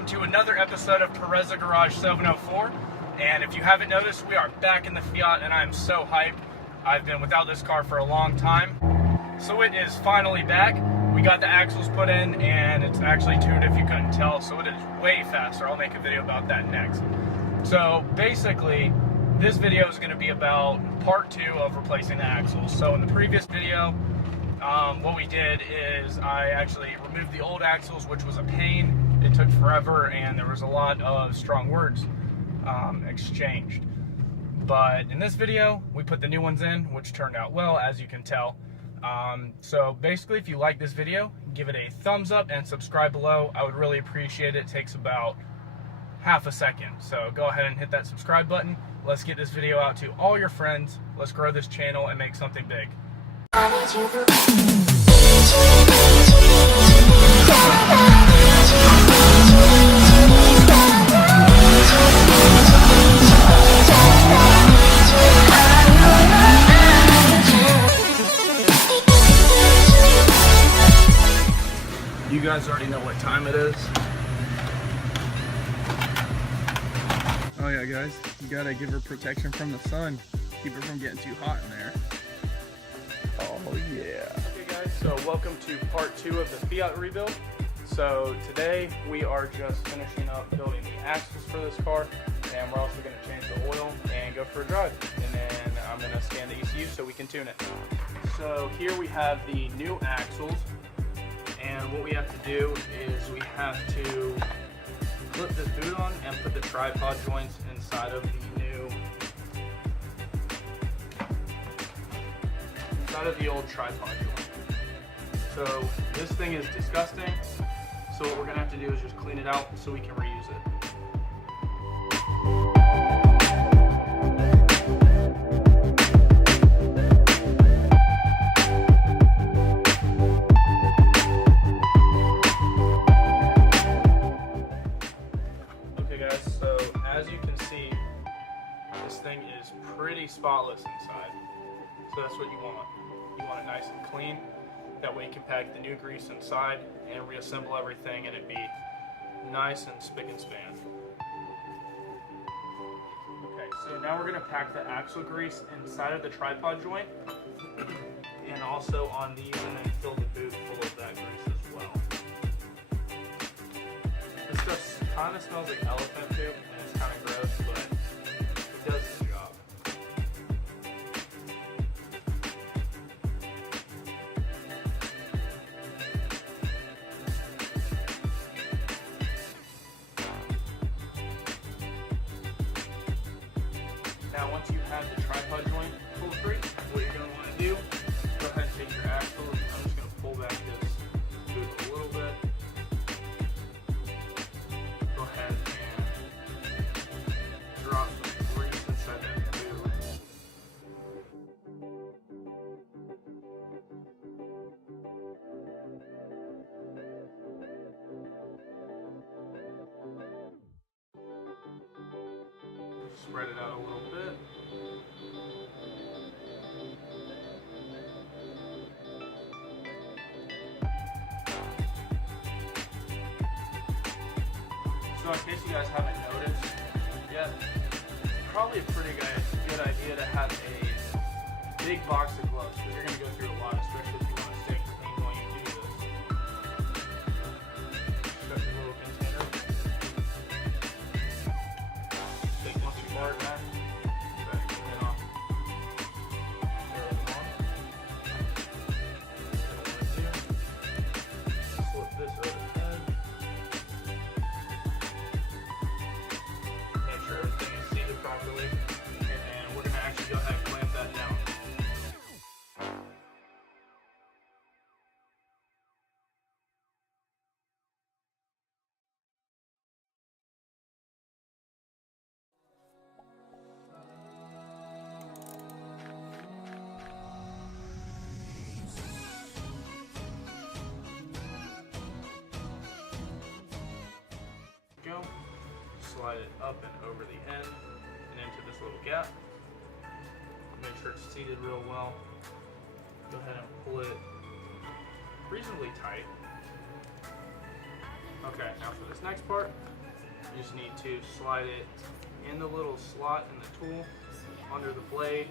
welcome to another episode of Perezza Garage 704. And if you haven't noticed, we are back in the Fiat and I am so hyped. I've been without this car for a long time. So it is finally back. We got the axles put in and it's actually tuned if you couldn't tell, so it is way faster. I'll make a video about that next. So basically, this video is going to be about part 2 of replacing the axles. So in the previous video, what we did is I actually removed the old axles, which was a pain. It took forever and there was a lot of strong words exchanged. But in this video, we put the new ones in, which turned out well, as you can tell. So basically, if you like this video, give it a thumbs up and subscribe below. I would really appreciate it. It takes about half a second. So go ahead and hit that subscribe button. Let's get this video out to all your friends. Let's grow this channel and make something big. You guys already know what time it is. Oh yeah, guys, you gotta give her protection from the sun. Keep her from getting too hot in there. Oh yeah. Okay guys, so welcome to part 2 of the Fiat rebuild. So today we are just finishing up building the axles for this car, and we're also going to change the oil and go for a drive. And then I'm going to scan the ECU so we can tune it. So here we have the new axles, and what we have to do is we have to flip this boot on and put the tripod joints inside of the old tripod joint. So this thing is disgusting. So what we're gonna have to do is just clean it out so we can reuse it. Okay guys, so as you can see, this thing is pretty spotless inside. So that's what you want. You want it nice and clean. That way you can pack the new grease inside and reassemble everything and it be nice and spick and span. Okay, so now we're going to pack the axle grease inside of the tripod joint and also on these, and then fill the boot full of that grease as well. This stuff kind of smells like elephant poop and it's kind of gross, but it does its job. Now once you have the tripod joint pulled free, what you're going to want to do, go ahead and take your axles. I'm just going to pull back this boot a little bit. Go ahead and drop some grease inside that boot. Spread it out a little bit. So in case you guys haven't noticed yet, it's probably a pretty good idea to have a big box of gloves, because you're going to go through a lot, especially if you want to stay clean while you do this. Just a little container. Take once you bar back. Slide it up and over the end and into this little gap. Make sure it's seated real well. Go ahead and pull it reasonably tight. Okay, now for this next part, you just need to slide it in the little slot in the tool, under the blade,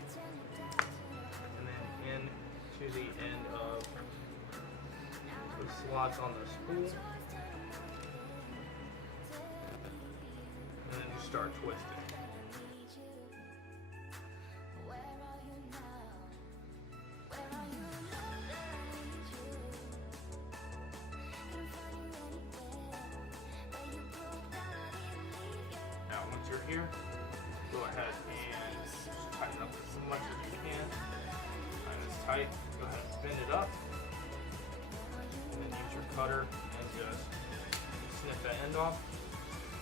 and then into the end of the slots on the spool. And then just start twisting. Now once you're here, go ahead and just tighten up as much as you can. Tighten this tight. Go ahead and bend it up. And then use your cutter and just snip that end off.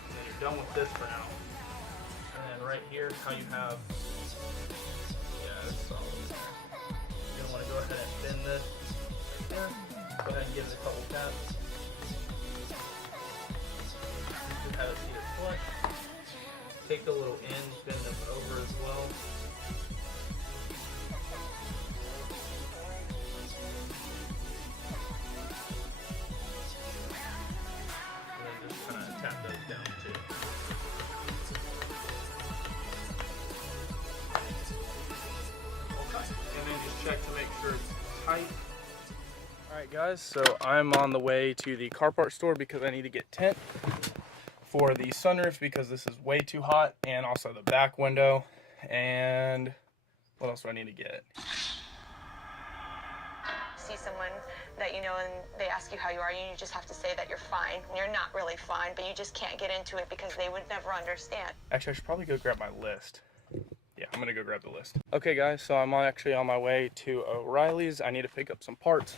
And then you're done with this for now. And then right here, how you have, that's solid there. You're gonna want to go ahead and bend this right there. Go ahead and give it a couple taps. You should have it seated flush. Take the little ends, bend them over as well. Tap those down too. Okay. And then just check to make sure it's tight. Alright guys, so I'm on the way to the car part store because I need to get tint for the sunroof because this is way too hot, and also the back window. And what else do I need to get? See someone that you know and they ask you how you are, you just have to say that you're fine. You're not really fine, but you just can't get into it because they would never understand. Actually, I should probably go grab my list. Yeah, I'm gonna go grab the list. Okay guys, so I'm actually on my way to O'Reilly's. I need to pick up some parts.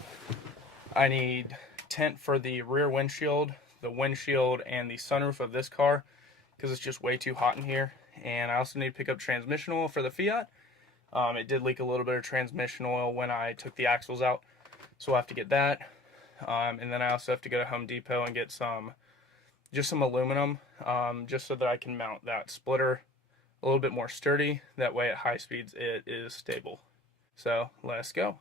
I need tint for the rear windshield, the windshield, and the sunroof of this car because it's just way too hot in here. And I also need to pick up transmission oil for the Fiat. It did leak a little bit of transmission oil when I took the axles out, so I'll have to get that. And then I also have to go to Home Depot and get some aluminum, just so that I can mount that splitter a little bit more sturdy. That way at high speeds it is stable. So let's go.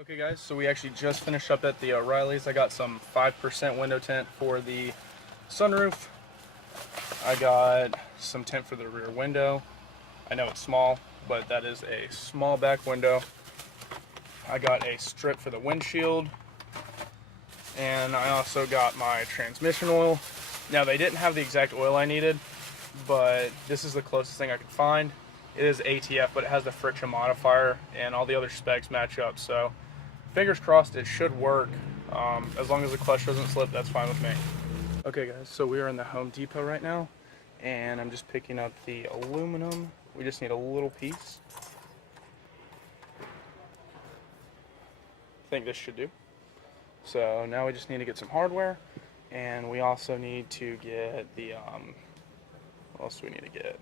Okay guys, so we actually just finished up at the O'Reilly's. I got some 5% window tint for the sunroof. I got some tint for the rear window. I know it's small, but that is a small back window. I got a strip for the windshield, and I also got my transmission oil. Now they didn't have the exact oil I needed, but this is the closest thing I could find. It is ATF, but it has the friction modifier, and all the other specs match up, so fingers crossed it should work. As long as the clutch doesn't slip, that's fine with me. Okay guys, so we are in the Home Depot right now, and I'm just picking up the aluminum. We just need a little piece. I think this should do. So now we just need to get some hardware, and we also need to get the, what else do we need to get?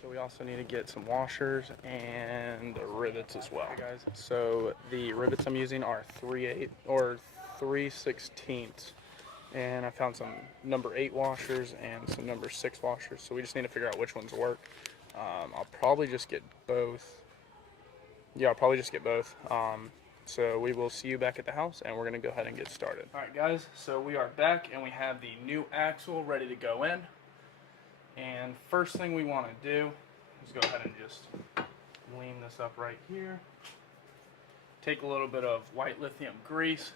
So we also need to get some washers and rivets as well, guys. So the rivets I'm using are 3/8 or 3/16, and I found some number 8 washers and some number 6 washers. So we just need to figure out which ones work. I'll probably just get both. Yeah, I'll probably just get both. So we will see you back at the house, and we're going to go ahead and get started. Alright guys, so we are back, and we have the new axle ready to go in. And first thing we want to do is go ahead and just lean this up right here. Take a little bit of white lithium grease,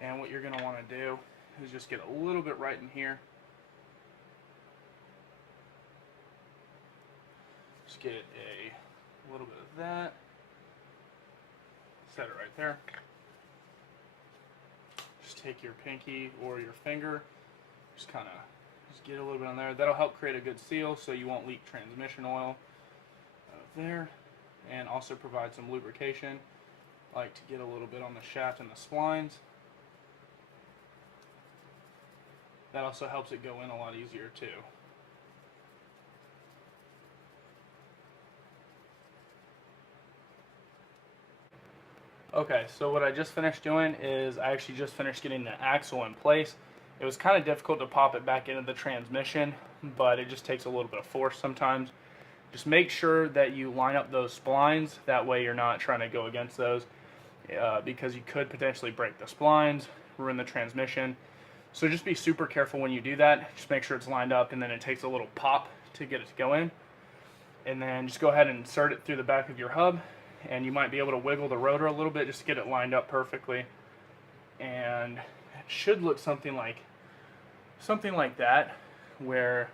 and what you're going to want to do is just get a little bit right in here. Just get a little bit of that. Set it right there. Just take your pinky or your finger, just kind of get a little bit on there. That'll help create a good seal so you won't leak transmission oil out of there, and also provide some lubrication. I like to get a little bit on the shaft and the splines. That also helps it go in a lot easier too. Okay, so what I just finished doing is I actually just finished getting the axle in place. It was kind of difficult to pop it back into the transmission, but it just takes a little bit of force sometimes. Just make sure that you line up those splines. That way you're not trying to go against those, because you could potentially break the splines, ruin the transmission. So just be super careful when you do that. Just make sure it's lined up, and then it takes a little pop to get it to go in. And then just go ahead and insert it through the back of your hub, and you might be able to wiggle the rotor a little bit just to get it lined up perfectly. And it should look something like that, where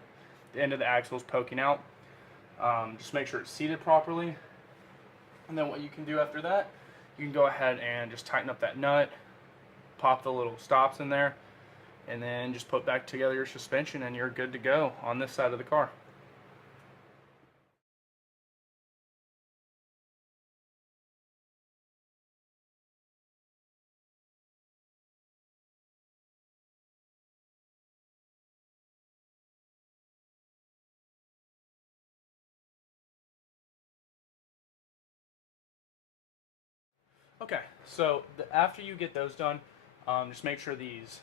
the end of the axle is poking out. Just make sure it's seated properly. And then what you can do after that, you can go ahead and just tighten up that nut, pop the little stops in there, and then just put back together your suspension, and you're good to go on this side of the car. Okay, so after you get those done, just make sure these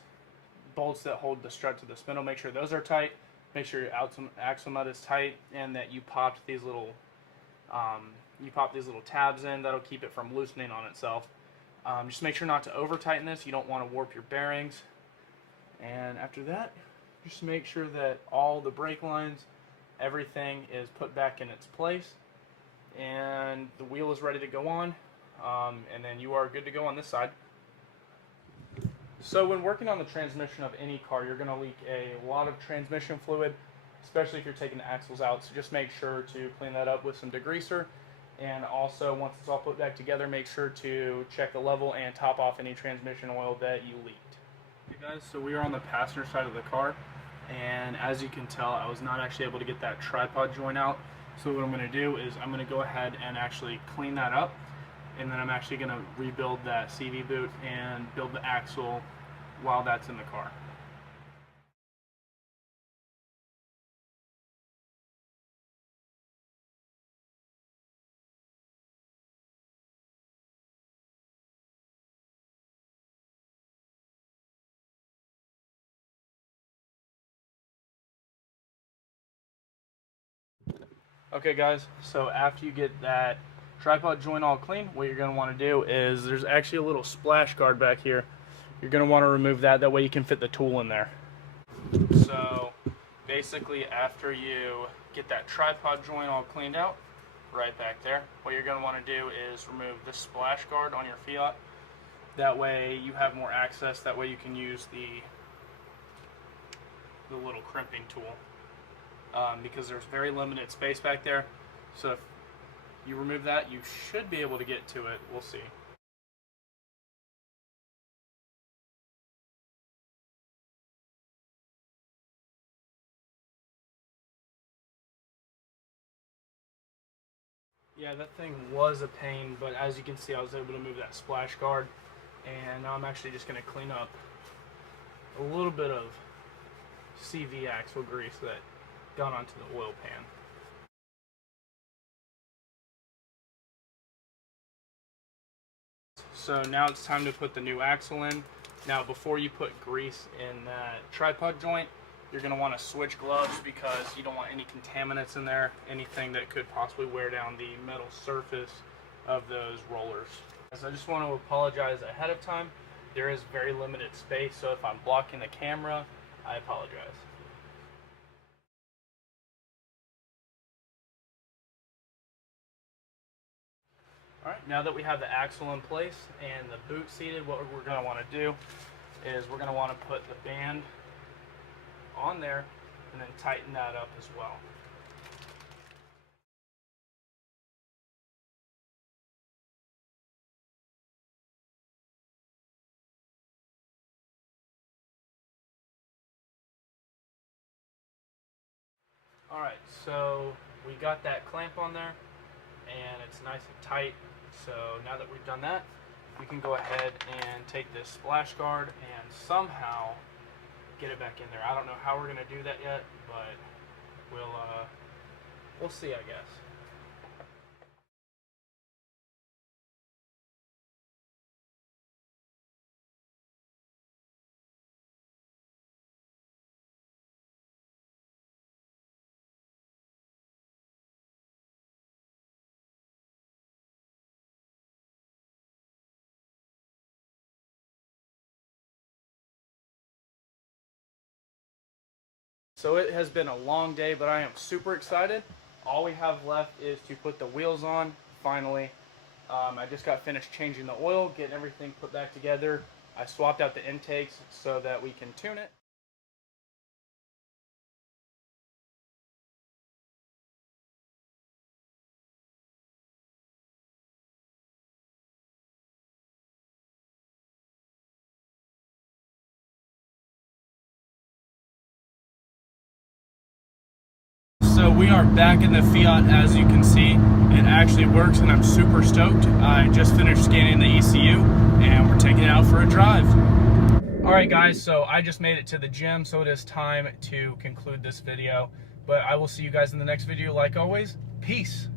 bolts that hold the strut to the spindle, make sure those are tight. Make sure your axle nut is tight, and that you popped these little tabs in. That'll keep it from loosening on itself. Just make sure not to over tighten this. You don't want to warp your bearings. And after that, just make sure that all the brake lines, everything is put back in its place, and the wheel is ready to go on. And then you are good to go on this side. So when working on the transmission of any car, you're going to leak a lot of transmission fluid, especially if you're taking the axles out. So just make sure to clean that up with some degreaser. And also, once it's all put back together, make sure to check the level and top off any transmission oil that you leaked. Okay guys, so we are on the passenger side of the car, and as you can tell, I was not actually able to get that tripod joint out. So what I'm going to do is I'm going to go ahead and actually clean that up, and then I'm actually going to rebuild that CV boot and build the axle while that's in the car. Okay guys, so after you get that tripod joint all clean, what you're going to want to do is there's actually a little splash guard back here. You're going to want to remove that, that way you can fit the tool in there. So basically, after you get that tripod joint all cleaned out, right back there, what you're going to want to do is remove this splash guard on your Fiat. That way you have more access, that way you can use the little crimping tool. Because there's very limited space back there. So if you remove that, you should be able to get to it. We'll see. Yeah, that thing was a pain, but as you can see, I was able to move that splash guard, and now I'm actually just going to clean up a little bit of CV axle grease that got onto the oil pan. So now it's time to put the new axle in. Now before you put grease in that tripod joint, you're going to want to switch gloves because you don't want any contaminants in there, anything that could possibly wear down the metal surface of those rollers. So I just want to apologize ahead of time. There is very limited space, so if I'm blocking the camera, I apologize. Alright, now that we have the axle in place and the boot seated, what we're going to want to do is we're going to want to put the band on there and then tighten that up as well. Alright, so we got that clamp on there and it's nice and tight. So now that we've done that, we can go ahead and take this splash guard and somehow get it back in there. I don't know how we're going to do that yet, but we'll see, I guess. So it has been a long day, but I am super excited. All we have left is to put the wheels on, finally. I just got finished changing the oil, getting everything put back together. I swapped out the intakes so that we can tune it. So we are back in the Fiat. As you can see, it actually works and I'm super stoked. I just finished scanning the ECU and we're taking it out for a drive. All right guys, so I just made it to the gym, so it is time to conclude this video. But I will see you guys in the next video like always. Peace.